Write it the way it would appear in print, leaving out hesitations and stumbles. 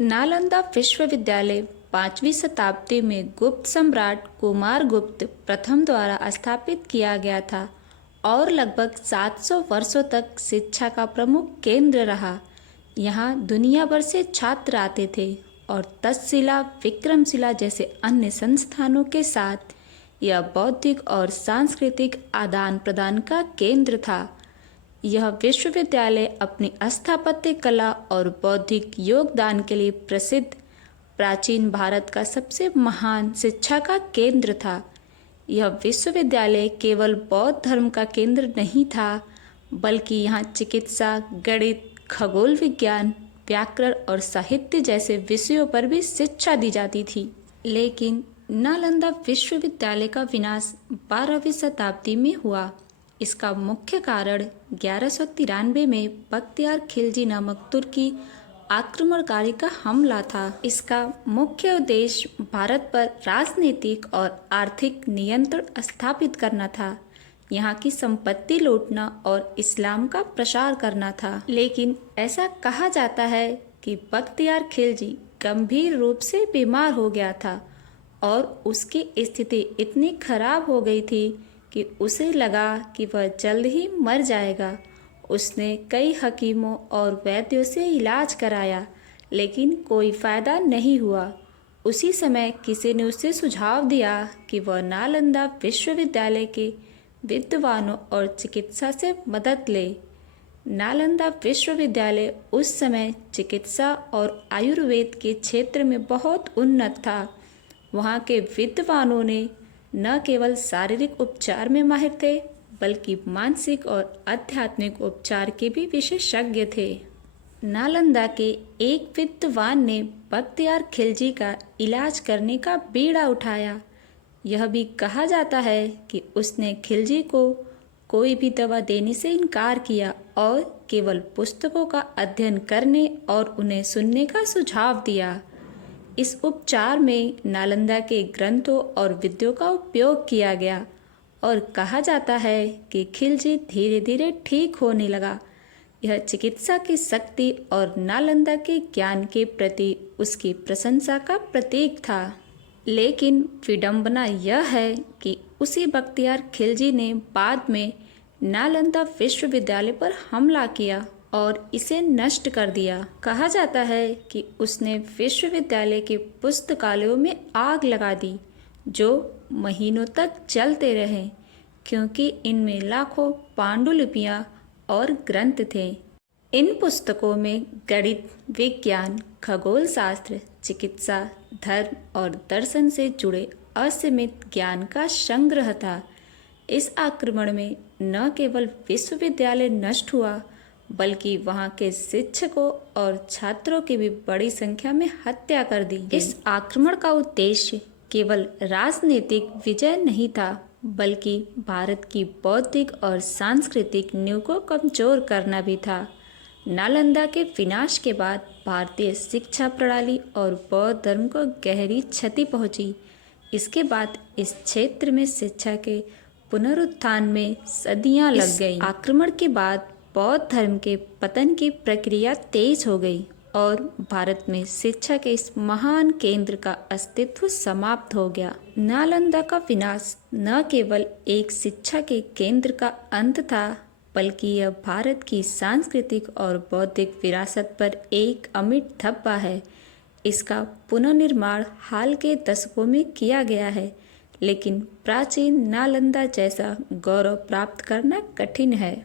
नालंदा विश्वविद्यालय 5वीं शताब्दी में गुप्त सम्राट कुमारगुप्त प्रथम द्वारा स्थापित किया गया था और लगभग 700 वर्षों तक शिक्षा का प्रमुख केंद्र रहा। यहाँ दुनिया भर से छात्र आते थे और तक्षशिला, विक्रमशिला जैसे अन्य संस्थानों के साथ यह बौद्धिक और सांस्कृतिक आदान प्रदान का केंद्र था। यह विश्वविद्यालय अपनी स्थापत्य कला और बौद्धिक योगदान के लिए प्रसिद्ध प्राचीन भारत का सबसे महान शिक्षा का केंद्र था। यह विश्वविद्यालय केवल बौद्ध धर्म का केंद्र नहीं था, बल्कि यहाँ चिकित्सा, गणित, खगोल विज्ञान, व्याकरण और साहित्य जैसे विषयों पर भी शिक्षा दी जाती थी। लेकिन नालंदा विश्वविद्यालय का विनाश 12वीं शताब्दी में हुआ। इसका मुख्य कारण 1193 में बख्तियार खिलजी नामक तुर्की आक्रमणकारी का हमला था। इसका मुख्य उद्देश्य भारत पर राजनीतिक और आर्थिक नियंत्रण स्थापित करना था, यहाँ की संपत्ति लूटना और इस्लाम का प्रसार करना था। लेकिन ऐसा कहा जाता है कि बख्तियार खिलजी गंभीर रूप से बीमार हो गया था और उसकी स्थिति इतनी खराब हो गई थी कि उसे लगा कि वह जल्द ही मर जाएगा। उसने कई हकीमों और वैद्यों से इलाज कराया, लेकिन कोई फ़ायदा नहीं हुआ। उसी समय किसी ने उसे सुझाव दिया कि वह नालंदा विश्वविद्यालय के विद्वानों और चिकित्सा से मदद ले। नालंदा विश्वविद्यालय उस समय चिकित्सा और आयुर्वेद के क्षेत्र में बहुत उन्नत था। वहाँ के विद्वानों ने न केवल शारीरिक उपचार में माहिर थे, बल्कि मानसिक और आध्यात्मिक उपचार के भी विशेषज्ञ थे। नालंदा के एक विद्वान ने बख्तियार खिलजी का इलाज करने का बीड़ा उठाया। यह भी कहा जाता है कि उसने खिलजी को कोई भी दवा देने से इनकार किया और केवल पुस्तकों का अध्ययन करने और उन्हें सुनने का सुझाव दिया। इस उपचार में नालंदा के ग्रंथों और विद्यों का उपयोग किया गया और कहा जाता है कि खिलजी धीरे धीरे ठीक होने लगा। यह चिकित्सा की शक्ति और नालंदा के ज्ञान के प्रति उसकी प्रशंसा का प्रतीक था। लेकिन विडंबना यह है कि उसी बख्तियार खिलजी ने बाद में नालंदा विश्वविद्यालय पर हमला किया और इसे नष्ट कर दिया। कहा जाता है कि उसने विश्वविद्यालय के पुस्तकालयों में आग लगा दी, जो महीनों तक चलते रहे, क्योंकि इनमें लाखों पांडुलिपियां और ग्रंथ थे। इन पुस्तकों में गणित, विज्ञान, खगोल शास्त्र, चिकित्सा, धर्म और दर्शन से जुड़े असीमित ज्ञान का संग्रह था। इस आक्रमण में न केवल विश्वविद्यालय नष्ट हुआ, बल्कि वहाँ के शिक्षकों और छात्रों की भी बड़ी संख्या में हत्या कर दी। इस आक्रमण का उद्देश्य केवल राजनीतिक विजय नहीं था, बल्कि भारत की बौद्धिक और सांस्कृतिक नींव को कमजोर करना भी था। नालंदा के विनाश के बाद भारतीय शिक्षा प्रणाली और बौद्ध धर्म को गहरी क्षति पहुंची। इसके बाद इस क्षेत्र में शिक्षा के पुनरुत्थान में सदियां लग गईं। आक्रमण के बाद बौद्ध धर्म के पतन की प्रक्रिया तेज हो गई और भारत में शिक्षा के इस महान केंद्र का अस्तित्व समाप्त हो गया। नालंदा का विनाश न केवल एक शिक्षा के केंद्र का अंत था, बल्कि यह भारत की सांस्कृतिक और बौद्धिक विरासत पर एक अमिट धब्बा है। इसका पुनर्निर्माण हाल के दशकों में किया गया है, लेकिन प्राचीन नालंदा जैसा गौरव प्राप्त करना कठिन है।